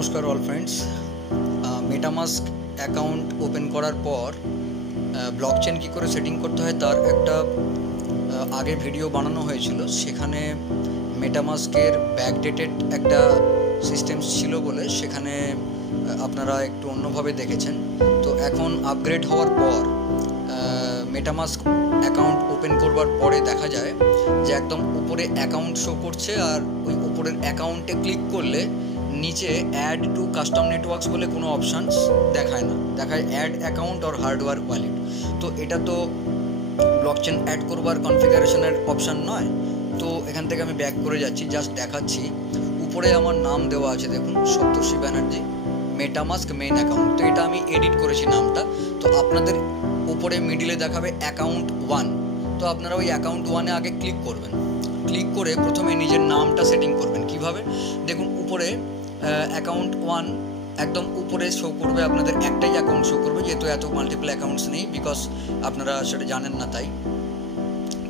নমস্কার all friends. MetaMask account open করার পর ব্লকচেন কী করে সেটিং করতে হয় তার একটা আগে ভিডিও বানানো হয়েছিল। সেখানে মেটামাস্কের ব্যাকডেটেড একটা সিস্টেম ছিল বলে সেখানে আপনারা একটু অন্যভাবে দেখেছেন। তো এখন আপগ্রেড হওয়ার পর মেটামাস্ক অ্যাকাউন্ট ওপেন করবার পরে দেখা যায় যে একদম উপরে অ্যাকাউন্ট শো করছে, আর ওই উপরের অ্যাকাউন্টে ক্লিক করলে নিচে অ্যাড টু কাস্টম নেটওয়ার্কস বলে কোনো অপশানস দেখায় না, দেখায় অ্যাড অ্যাকাউন্ট আর হার্ডওয়্যার ওয়ালেট। তো এটা তো ব্লকচেন অ্যাড করবার কনফিগারেশনের অপশান নয়। তো এখান থেকে আমি ব্যাক করে যাচ্ছি, জাস্ট দেখাচ্ছি। উপরে আমার নাম দেওয়া আছে, দেখুন, সপ্তর্ষি ব্যানার্জি, মেটামাস্ক মেইন অ্যাকাউন্ট। তো এটা আমি এডিট করেছি নামটা। তো আপনাদের উপরে মিডিলে দেখাবে অ্যাকাউন্ট 1। তো আপনারা ওই অ্যাকাউন্ট 1-এ আগে ক্লিক করবেন। ক্লিক করে প্রথমে নিজের নামটা সেটিং করবেন। কিভাবে? দেখুন উপরে অ্যাকাউন্ট 1 একদম উপরে শো করবে, আপনাদের একটাই অ্যাকাউন্ট শো করবে, যেহেতু এত মাল্টিপল অ্যাকাউন্টস নেই, বিকজ আপনারা সেটা জানেন না তাই।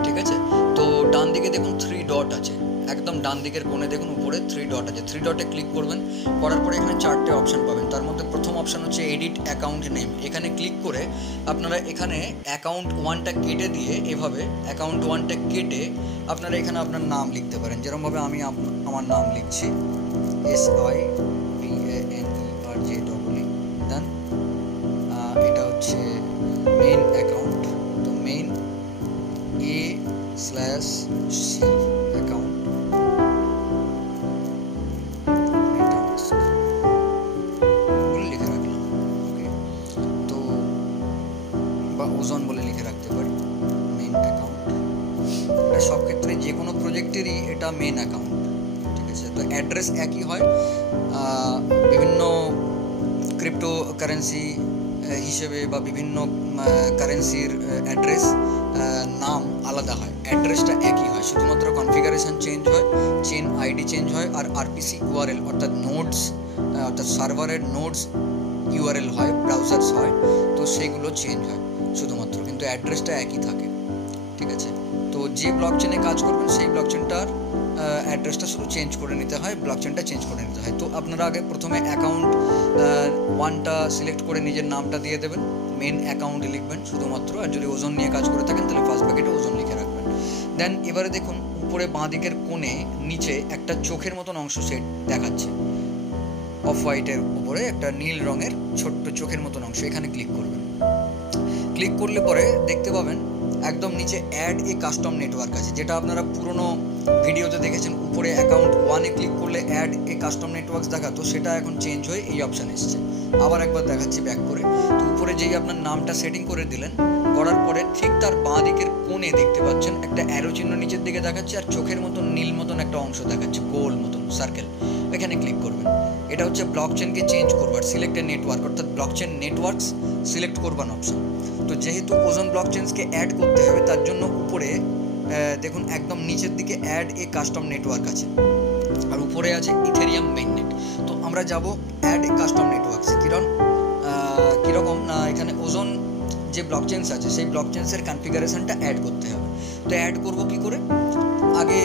ঠিক আছে? তো ডান দিকে দেখুন 3 ডট আছে, একদম ডান দিকের কোণে দেখুন উপরে 3 ডট আছে। 3 ডটে ক্লিক করবেন, করার পরে এখানে 4টে অপশান পাবেন। তার মধ্যে প্রথম অপশান হচ্ছে এডিট অ্যাকাউন্ট নেম। এখানে ক্লিক করে আপনারা এখানে অ্যাকাউন্ট 1টা কেটে দিয়ে, এভাবে অ্যাকাউন্ট 1টা কেটে আপনারা এখানে আপনার নাম লিখতে পারেন। যেরকমভাবে আমি আমার নাম লিখছি, SIVANERJEE। দেন এটা হচ্ছে মেইন অ্যাকাউন্ট, তো মেইন A/C অ্যাকাউন্ট মেটামাস্ক বলে লিখে রাখলাম। ওকে, তো বা ওজন বলে লিখে রাখতে পারি মেইন অ্যাকাউন্ট। এটা সব ক্ষেত্রে যে কোনো প্রজেক্টেরই এটা মেইন অ্যাকাউন্ট। ঠিক আছে? তো অ্যাড্রেস একই হয়, বিভিন্ন ক্রিপ্টো কারেন্সি হিসেবে বা বিভিন্ন কারেন্সির অ্যাড্রেস নাম আলাদা হয়, অ্যাড্রেসটা একই হয়, শুধুমাত্র কনফিগারেশন চেঞ্জ হয়, চেন আইডি চেঞ্জ হয়, আর আরপিসি ইউআরএল অর্থাৎ নোডস, অর্থাৎ সার্ভারের নোডস ইউআরএল হয়, ব্রাউজার্স হয়, তো সেগুলো চেঞ্জ হয় শুধুমাত্র, কিন্তু অ্যাড্রেসটা একই থাকে। ঠিক আছে? তো যে ব্লকচেনে কাজ করবেন সেই ব্লকচেনটার অ্যাড্রেসটা শুধু চেঞ্জ করে নিতে হয়, ব্লকচেনটা চেঞ্জ করে নিতে হয়। তো আপনারা আগে প্রথমে অ্যাকাউন্ট 1টা সিলেক্ট করে নিজের নামটা দিয়ে দেবেন, মেন অ্যাকাউন্টে লিখবেন শুধুমাত্র। আর যদি ওজন নিয়ে কাজ করে থাকেন তাহলে ফার্স্ট ব্র্যাকেটে ওজন লিখে রাখবেন। দেন এবারে দেখুন উপরে বাঁ দিকের কোণে নিচে একটা চোখের মতন অংশ সেট দেখাচ্ছে, অফ হোয়াইটের উপরে একটা নীল রঙের ছোট্ট চোখের মতন অংশ, এখানে ক্লিক করবেন। ক্লিক করলে পরে দেখতে পাবেন একদম নিচে অ্যাড এ কাস্টম নেটওয়ার্ক আছে, যেটা আপনারা পুরনো ভিডিওতে দেখেছেন। উপরে অ্যাকাউন্ট 1-এ ক্লিক করলে অ্যাড এ কাস্টম নেটওয়ার্কস দেখাতো, সেটা এখন চেঞ্জ হয়ে এই অপশান এসছে। আবার একবার দেখাচ্ছি ব্যাক করে। তো উপরে যেই আপনার নামটা সেটিং করে দিলেন, করার পরে ঠিক তার বাঁ দিকের কোণে দেখতে পাচ্ছেন একটা অ্যারো চিহ্ন নিচের দিকে দেখাচ্ছে, আর চোখের মতন নীল মতন একটা অংশ দেখাচ্ছে, গোল মতন সার্কেল। এখানে ক্লিক করবেন। এটা হচ্ছে ব্লকচেনকে চেঞ্জ করবার, সিলেক্টেড নেটওয়ার্ক অর্থাৎ ব্লকচেন নেটওয়ার্কস সিলেক্ট করবার অপশান। তো যেহেতু ওজন ব্লকচেনকে অ্যাড করতে হবে, তার জন্য উপরে দেখুন একদম নিচের দিকে অ্যাড এ কাস্টম নেটওয়ার্ক আছে, আর উপরে আছে ইথেরিয়াম মেইননেট। তো আমরা যাব অ্যাড এ কাস্টম নেটওয়ার্কস। কীরকম না, এখানে ওজন যে ব্লকচেনস আছে সেই ব্লকচেন্সের কনফিগারেশনটা অ্যাড করতে হবে। তো অ্যাড করব কি করে? আগে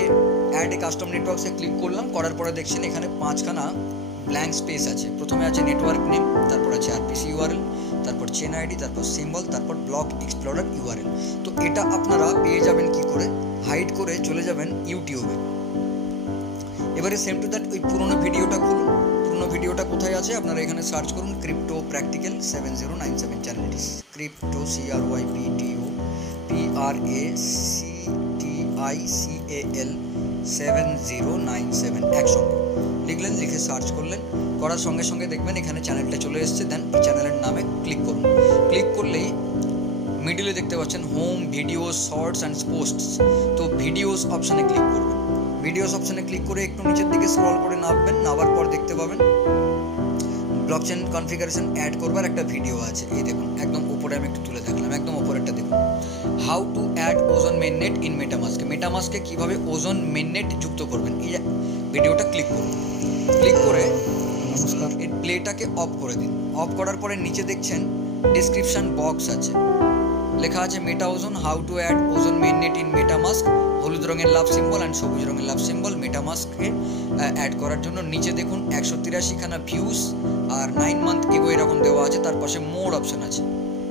অ্যাড এ কাস্টম নেটওয়ার্কসে ক্লিক করলাম, করার পরে দেখছেন এখানে 5খানা ব্ল্যাঙ্ক স্পেস আছে। প্রথমে আছে নেটওয়ার্ক নেম, তারপর আছে আরপিসি ইউআরএল, তারপর চেন আইডি, তারপর সিম্বল, তারপর ব্লক এক্সপ্লোরার ইউআরএল। তো এটা আপনারা পেয়ে যাবেন কি করে? হাইড করে চলে যাবেন ইউটিউবে। এবারে সেম টু দ্যাট ওই পুরোনো ভিডিওটা খুলুন। পুরোনো ভিডিওটা কোথায় আছে আপনারা এখানে সার্চ করুন, ক্রিপ্টো প্র্যাকটিক্যাল 7097 চ্যানেলটি, ক্রিপ্টো CRYPTO 7097 একসঙ্গে লিখলেন, লিখে সার্চ করলেন, করার সঙ্গে সঙ্গে দেখবেন এখানে চ্যানেলটা চলে এসছে। দেন এই চ্যানেলের নামে ক্লিক করুন। ক্লিক করলেই মিডিলে দেখতে পাচ্ছেন home, videos, shorts and posts. তো ভিডিওস অপশানে ক্লিক করবেন। ভিডিওস অপশানে ক্লিক করে একটু নিচের দিকে স্ক্রল করে নামবেন, নামার পর দেখতে পাবেন ব্লকচেন কনফিগারেশন অ্যাড করবার একটা ভিডিও আছে। এই দেখুন একদম উপরে আমি একটু তুলে দেখলাম, একদম উপরেরটা দেখুন, হাউ টু অ্যাড ওজন মেইননেট ইন মেটামাস্ক। মেটামাস্কে কীভাবে ওজন মেইননেট যুক্ত করবেন, এই ভিডিওটা ক্লিক করুন। ক্লিক করে নমস্কার এই প্লেটাকে অফ করে দিন। অফ করার পরে নিচে দেখছেন ডেসক্রিপশান বক্স আছে, লেখা আছে মেটা ওজন, হাউ টু অ্যাড ওজন মেইননেট ইন মেটামাস্ক, হলুদ রঙের লাভ সিম্বল অ্যান্ড সবুজ রঙের লাভ সিম্বল মেটামাস্ককে অ্যাড করার জন্য। নিচে দেখুন 183খানা ভিউজ আর 9 মান্থ এগো এরকম দেওয়া আছে। তার পাশে মোর অপশান আছে,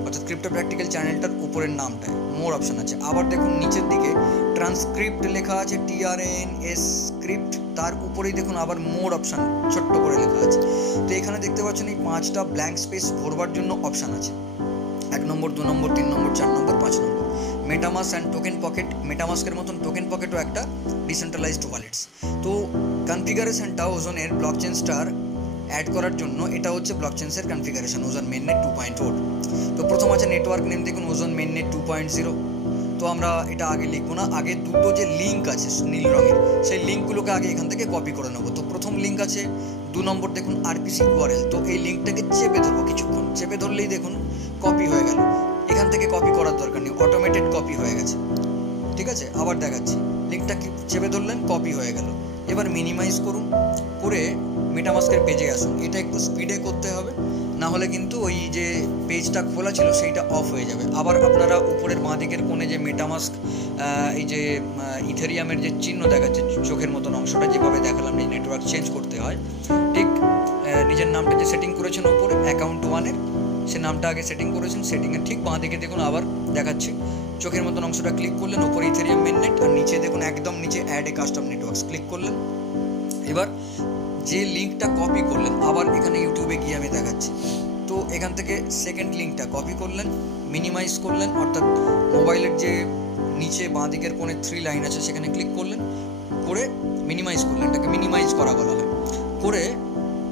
অর্থাৎ ক্রিপ্টো প্র্যাকটিক্যাল চ্যানেলটার উপরের নামটায় মোর অপশান আছে। আবার দেখুন নিচের দিকে ট্রান্সক্রিপ্ট লেখা আছে, TRANS স্ক্রিপ্ট, তার উপরেই দেখুন আবার মোর অপশান ছোট্ট করে লেখা আছে। তো এখানে দেখতে পাচ্ছেন এই 5টা ব্ল্যাঙ্ক স্পেস ভরবার জন্য অপশান আছে, 1 নম্বর, 2 নম্বর, 3 নম্বর, 4 নম্বর, 5 নম্বর। মেটামাস্ক অ্যান্ড টোকেন পকেট, মেটামাস্কের মতন টোকেন পকেটও একটা ডিসেন্ট্রালাইজড ওয়ালেটস। তো কনফিগারেশনটা ওজনের ব্লকচেনটার অ্যাড করার জন্য এটা হচ্ছে ব্লকচেন্সের কনফিগারেশন ওজন মেইননেট 2.4। তো প্রথম আছে নেটওয়ার্ক নেম, দেখুন ওজন মেইননেট 2.0। তো আমরা এটা আগে লিখবো না, আগে দুটো যে লিঙ্ক আছে নীল রঙের, সেই লিঙ্কগুলোকে আগে এখান থেকে কপি করে নেবো। তো প্রথম লিঙ্ক আছে 2 নম্বর, দেখুন RPC URL। তো এই লিঙ্কটাকে চেপে ধরবো কিছুক্ষণ, চেপে ধরলেই দেখুন কপি হয়ে গেল। এখান থেকে কপি করার দরকার নেই, অটোমেটেড কপি হয়ে গেছে। ঠিক আছে, আবার দেখাচ্ছি, লিঙ্কটা চেপে ধরলেন, কপি হয়ে গেল। এবার মিনিমাইজ করুন, করে মেটামাস্কের পেজে আসুন। এটা একটু স্পিডে করতে হবে, না হলে কিন্তু ওই যে পেজটা খোলা ছিল সেইটা অফ হয়ে যাবে। আবার আপনারা উপরের বাঁ দিকের কোণে যে মেটামাস্ক এই যে ইথেরিয়ামের যে চিহ্ন দেখাচ্ছে চোখের মতন অংশটা, যেভাবে দেখালাম এই নেটওয়ার্ক চেঞ্জ করতে হয়, ঠিক নিজের নামটা যে সেটিং করেছেন উপরে অ্যাকাউন্ট 1-এর, সে নামটা আগে সেটিং করেছেন, সেটিংয়ের ঠিক বাঁ দিকে দেখুন আবার দেখাচ্ছি চোখের মতন অংশটা ক্লিক করলেন, উপরে ইথেরিয়াম মেইননেট, আর নিচে দেখুন একদম নিচে add a custom networks click করলেন। এবার যে লিঙ্কটা কপি করলেন, আবার এখানে ইউটিউবে গিয়ে আমি দেখাচ্ছি। তো এখান থেকে সেকেন্ড লিঙ্কটা কপি করলেন, মিনিমাইজ করলেন, অর্থাৎ মোবাইলের যে নিচে বাঁ দিকের কোণে 3 লাইন আছে সেখানে ক্লিক করলেন, করে মিনিমাইজ করলেন, এটাকে মিনিমাইজ করা বলা হয়, করে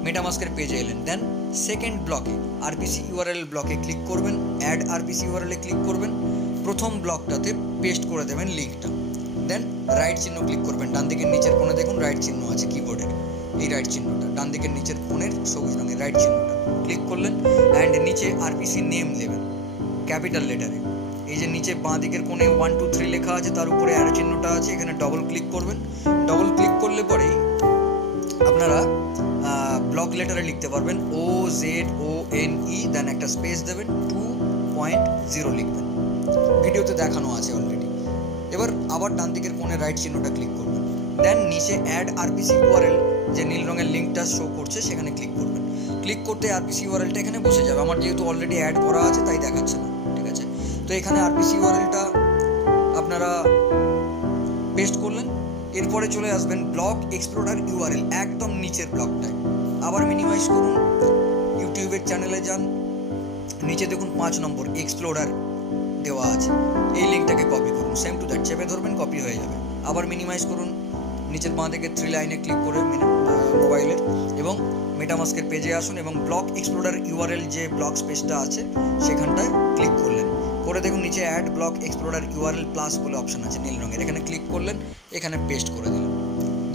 মেটামাস্কের পেজে এলেন। দেন সেকেন্ড ব্লকে RPC URL ব্লকে ক্লিক করবেন, অ্যাড RPC URL এ ক্লিক করবেন, প্রথম ব্লকটাতে পেস্ট করে দেবেন লিঙ্কটা। দেন রাইট চিহ্ন ক্লিক করবেন, ডান দিকের নিচের কোণে দেখুন রাইট চিহ্ন আছে কিবোর্ডের, এই রাইট চিহ্নটা ডান দিকের নিচের কোণের সবুজ রঙের রাইট চিহ্নটা ক্লিক করলেন, অ্যান্ড নিচে RPC নেম দেবেন ক্যাপিটাল লেটারে। এই যে নিচে বাঁ দিকের কোণে 1 2 3 লেখা আছে, তার উপরে অ্যারো চিহ্নটা আছে, এখানে ডবল ক্লিক করবেন। ডবল ক্লিক করলে পরেই আপনারা ব্লক লেটারে লিখতে পারবেন OZONE, দেন একটা স্পেস দেবেন, 2.0 লিখবেন, ভিডিওতে দেখানো আছে অলরেডি। এবার আবার ডান দিকের কোণে রাইট চিহ্নটা ক্লিক করবেন, দেন নিচে অ্যাড RPC URL যে নীল রঙের লিঙ্কটা শো করছে সেখানে ক্লিক করবেন। ক্লিক করতে RPC URLটা এখানে বসে যাবে, আমার যেহেতু অলরেডি অ্যাড করা আছে তাই দেখাচ্ছে না। ঠিক আছে, তো এখানে RPC URLটা আপনারা পেস্ট করলেন। এরপরে চলে আসবেন ব্লক এক্সপ্লোরার URL, একদম নিচের ব্লকটায়। আবার মিনিমাইজ করুন, ইউটিউবের চ্যানেলে যান, নিচে দেখুন 5 নম্বর এক্সপ্লোরার দেওয়া আছে, এই লিঙ্কটাকে কপি করুন, সেম টু দ্যাট চেপে ধরবেন, কপি হয়ে যাবে। আবার মিনিমাইজ করুন, নিচের বাঁ দিকে 3 লাইনে ক্লিক করে মোবাইলের, এবং মেটামাস্কের পেজে আসুন এবং ব্লক এক্সপ্লোরার URL যে ব্লক স্পেসটা আছে সেখানটায় ক্লিক করলেন, করে দেখুন নিচে add block explorer URL plus বলে অপশান আছে নীল রঙের, এখানে ক্লিক করলেন, এখানে পেস্ট করে দিলেন।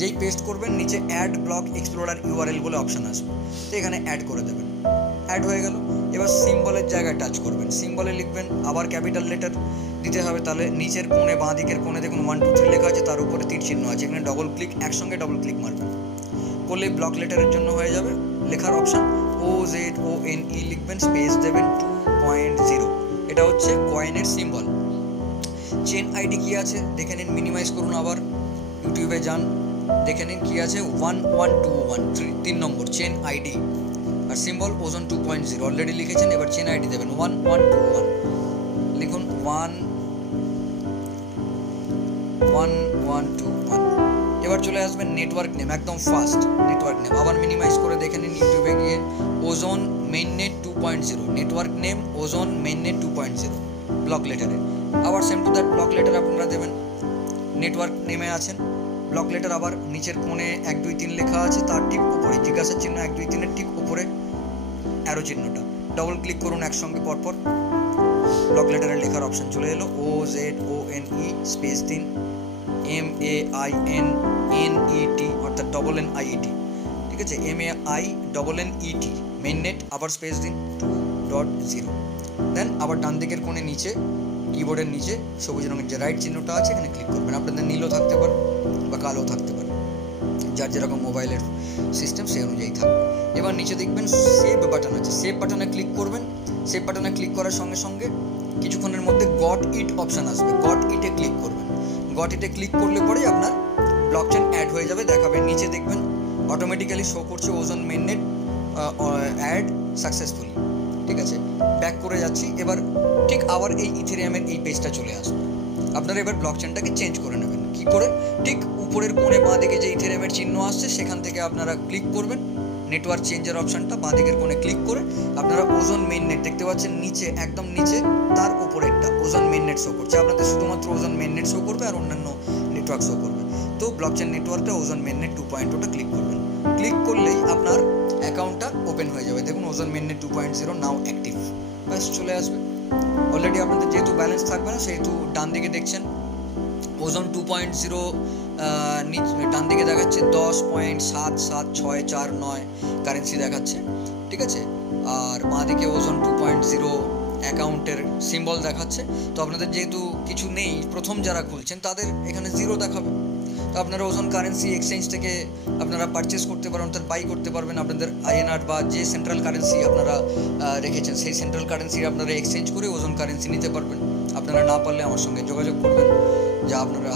যেই পেস্ট করবেন নিচে অ্যাড ব্লক এক্সপ্লোরার URL বলে অপশান আসবে, তো এখানে অ্যাড করে দেবেন, অ্যাড হয়ে গেল। এবার সিম্বলের জায়গায় টাচ করবেন, সিম্বলে লিখবেন, আবার ক্যাপিটাল লেটার দিতে হবে, তাহলে নিচের কোণে বাঁ দিকের কোণে দেখুন 1 2 3 লেখা আছে, তার উপরে তীর চিহ্ন আছে, এখানে ডবল ক্লিক, একসঙ্গে ডবল ক্লিক মারবেন, করলে ব্লক লেটারের জন্য হয়ে যাবে। লেখার অপশান OZONE লিখবেন, স্পেস দেবেন, 2.0, এটা হচ্ছে কয়েনের সিম্বল। চেন আইডি কি আছে দেখে নিন, মিনিমাইজ করুন, আবার ইউটিউবে যান, দেখে নিন কি আছে, 11213 3 নম্বর চেন আইডি, আর সিম্বল ওজন 2.0 অলরেডি লিখেছেন। এবার চেন আইডি দেবেন 1121, লিখুন 1121। এবার চলে আসবেন নেটওয়ার্ক নেম, একদম ফাস্ট নেটওয়ার্ক নেম, আবার মিনিমাইজ করে দেখে নিন ইউটিউবে গিয়ে, ওজন মেইননেট 2.0 নেটওয়ার্ক নেম, ওজন মেইননেট 2.0 ব্লক লেটারে। আবার same to that block letter আপনারা দেবেন, নেটওয়ার্ক নেমে আছেন, ব্লক লেটার আবার নিচের কোণে 1 2 3 লেখা আছে, তার ঠিক উপরে জিজ্ঞাসার চিহ্ন 1 2 3-এর ঠিক উপরে অ্যারো চিহ্নটা, ডবল ক্লিক করুন একসঙ্গে পরপর, ব্লক লেটারের লেখার অপশান চলে এলো, OZONE স্পেস দিন, MAINNET অর্থাৎ NNET, ঠিক আছে, MAINNET মেইননেট, আবার স্পেস দিন 2.0। দেন আবার ডান দিকের কোণে নিচে কিবোর্ডের নিচে সবুজ রঙের যে রাইট চিহ্নটা আছে এখানে ক্লিক করবেন, আপনাদের নীলও থাকতে পারে বা কালো থাকতে পারে, যার যেরকম মোবাইলের সিস্টেম সেই অনুযায়ী থাকবে। এবার নিচে দেখবেন সেভ বাটন আছে, সেভ বাটনে ক্লিক করবেন, সেভ বাটনে ক্লিক করার সঙ্গে সঙ্গে কিছুক্ষণের মধ্যে গট ইট অপশান আসবে, গট ইটে ক্লিক করবেন। গট ইটে ক্লিক করলে পরেই আপনার ব্লকচেন অ্যাড হয়ে যাবে, দেখাবেন নিচে দেখবেন অটোমেটিক্যালি শো করছে ওজন মেইননেট অ্যাড সাকসেসফুলি। ঠিক আছে, ব্যাক করে যাচ্ছি। এবার ঠিক আবার এই ইথেরিয়ামের এই পেজটা চলে আসবে। আপনারা এবার ব্লকচেনটাকে চেঞ্জ করে নেবেন। কী করে? ঠিক উপরের কোণে বাঁ দিকে যে ইথেরিয়ামের চিহ্ন আসছে সেখান থেকে আপনারা ক্লিক করবেন নেটওয়ার্ক চেঞ্জের অপশানটা, বাঁ দিকের কোণে ক্লিক করে আপনারা ওজন মেইননেট দেখতে পাচ্ছেন নিচে, একদম নিচে তার উপরেরটা ওজন মেইননেট শো করছে। আপনাদের শুধুমাত্র ওজন মেইননেট শো করবে আর অন্যান্য নেটওয়ার্ক শো করবে। তো ব্লকচেন নেটওয়ার্কে ওজন মেইননেট 2.0টা ক্লিক করবেন। ক্লিক করলেই আপনার অ্যাকাউন্টটা ওপেন হয়ে যাবে। দেখুন ওজন মেইননেট 2.0 নাও অ্যাক্টিভ, ব্যাস চলে আসবে। অলরেডি আপনাদের যেহেতু ব্যালেন্স থাকবে না সেহেতু ডান দিকে দেখছেন ওজন 2.0 ডান দিকে দেখাচ্ছে 10.776449 কারেন্সি দেখাচ্ছে। ঠিক আছে, আর বাঁ দিকে ওজন 2.0 অ্যাকাউন্টের সিম্বল দেখাচ্ছে। তো আপনাদের যেহেতু কিছু নেই, প্রথম যারা খুলছেন তাদের এখানে 0 দেখাবে। তো আপনারা ওজন কারেন্সি এক্সচেঞ্জ থেকে আপনারা পারচেস করতে পারেন, অর্থাৎ বাই করতে পারবেন। আপনাদের INR বা যে সেন্ট্রাল কারেন্সি আপনারা রেখেছেন সেই সেন্ট্রাল কারেন্সি আপনারা এক্সচেঞ্জ করে ওজন কারেন্সি নিতে পারবেন। আপনারা না পারলে আমার সঙ্গে যোগাযোগ করবেন, যা আপনারা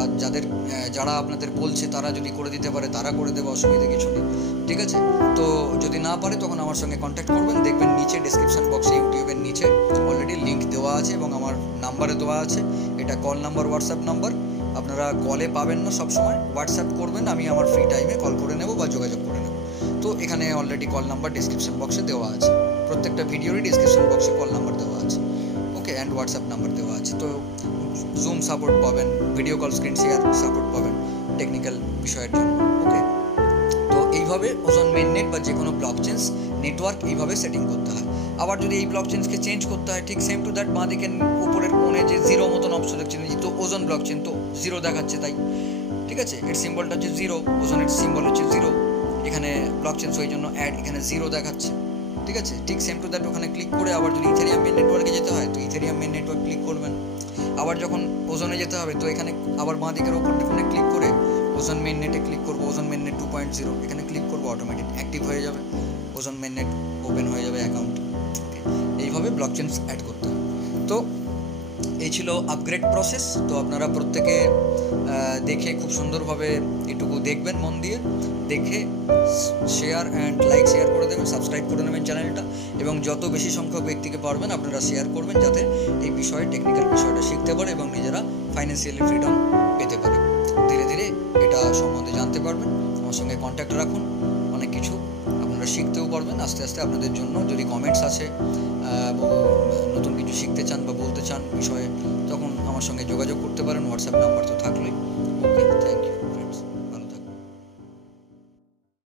যারা আপনাদের বলছে তারা যদি করে দিতে পারে তারা করে দেবে, অসুবিধা কিছু নেই। ঠিক আছে, তো যদি না পারে তখন আমার সঙ্গে কন্ট্যাক্ট করবেন। দেখবেন নিচে ডেসক্রিপশন বক্সে ইউটিউবের নিচে অলরেডি লিঙ্ক দেওয়া আছে এবং আমার নাম্বারে দেওয়া আছে। এটা কল নাম্বার, হোয়াটসঅ্যাপ নাম্বার। আপনারা কলে পাবেন না সবসময়, হোয়াটসঅ্যাপ করবেন, আমি আমার ফ্রি টাইমে কল করে নেব বা যোগাযোগ করে নেব। তো এখানে অলরেডি কল নাম্বার ডিসক্রিপশন বক্সে দেওয়া আছে, প্রত্যেকটা ভিডিওরই ডিসক্রিপশন বক্সে কল নাম্বার দেওয়া আছে। ওকে, অ্যান্ড হোয়াটসঅ্যাপ নাম্বার দেওয়া আছে। তো জুম সাপোর্ট পাবেন, video call screen share support পাবেন টেকনিক্যাল বিষয়ের জন্য। ওকে, তো এইভাবে ওজন মেইননেট বা যে কোনো ব্লকচেন নেটওয়ার্ক এইভাবে সেটিং করতে হয়। আবার যদি এই ব্লকচেনকে চেঞ্জ করতে হয়, ঠিক সেম টু দ্যাট বাঁ দিকে উপরের কোণে যে 0 মতন অপশন দেখছেন, তো ওজন ব্লকচেন তো 0 দেখাচ্ছে তাই। ঠিক আছে, এর সিম্বলটা হচ্ছে 0, ওজনের সিম্বল হচ্ছে 0। এখানে ব্লকচেন ওই জন্য অ্যাড এখানে 0 দেখাচ্ছে। ঠিক আছে, ঠিক সেম টু দ্যাট ওখানে ক্লিক করে আবার যদি ইথেরিয়াম মেইন নেটওয়ার্কে যেতে হয় তো ইথেরিয়াম মেইন নেটওয়ার্ক ক্লিক করবেন। আবার যখন ওজনে যেতে হবে তো এখানে আবার বাঁ দিকের ওপর ফোনে ক্লিক করে ওজন মেইন নেটে ক্লিক করবো, ওজন মেইন নেট 2.0 এখানে ক্লিক করবো, অটোমেটিক অ্যাক্টিভ হয়ে যাবে, ওজন মেইন নেট ওপেন হয়ে যাবে অ্যাকাউন্ট। ওকে, এইভাবে ব্লকচেন অ্যাড করতে হবে। তো এই ছিল আপগ্রেড প্রসেস। তো আপনারা প্রত্যেকে দেখে খুব সুন্দরভাবে এটুকু দেখবেন, মন দিয়ে দেখে শেয়ার অ্যান্ড লাইক শেয়ার করে দেবেন, সাবস্ক্রাইব করে নেবেন চ্যানেলটা, এবং যত বেশি সংখ্যক ব্যক্তিকে পারবেন আপনারা শেয়ার করবেন যাতে এই বিষয়ে টেকনিক্যাল বিষয়টা শিখতে পারে এবং নিজেরা ফাইন্যান্সিয়ালি ফ্রিডম পেতে পারে। ধীরে ধীরে এটা সম্বন্ধে জানতে পারবেন, আমার সঙ্গে কন্ট্যাক্ট রাখুন, অনেক কিছু আপনারা শিখতেও পারবেন আস্তে আস্তে আপনাদের জন্য। যদি কমেন্টস আছে, নতুন কিছু শিখতে চান বা বলতে চান বিষয়ে, তখন আমার সঙ্গে যোগাযোগ করতে পারেন, হোয়াটসঅ্যাপ নাম্বার তো থাকলোই। ওকে, থ্যাংক ইউ।